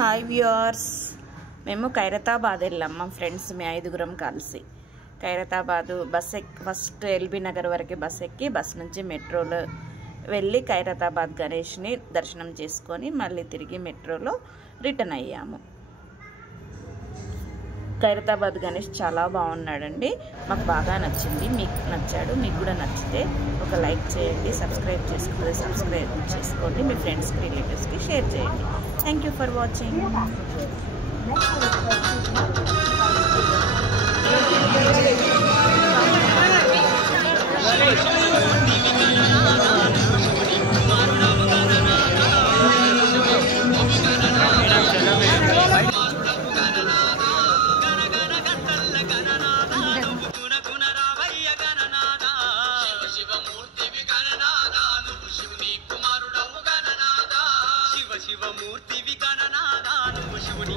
Hi viewers, మేము ఖైరతాబాద్ వెళ్ళాం. మా ఫ్రెండ్స్ మీ 5గురం కలిసి ఖైరతాబాద్ ఫస్ట్ ఎల్బీ నగర్ వరకు బస్ ఎక్కి బస్ నుంచి మెట్రోలో వెళ్ళి ఖైరతాబాద్ గణేష్ని దర్శనం చేసుకొని మళ్ళీ తిరిగి మెట్రోలో రిటర్న్ అయ్యాము. ఖైరతాబాద్ గణేష్ చాలా బాగున్నాడండి, మాకు బాగా నచ్చింది. మీకు నచ్చాడు, మీకు కూడా నచ్చితే ఒక లైక్ చేయండి, సబ్స్క్రైబ్ చేసుకోండి, మీ ఫ్రెండ్స్కి రిలేటివ్స్కి షేర్ చేయండి. Thank you for watching. శివమూర్తివి గణనాదా నువ్వు శివుని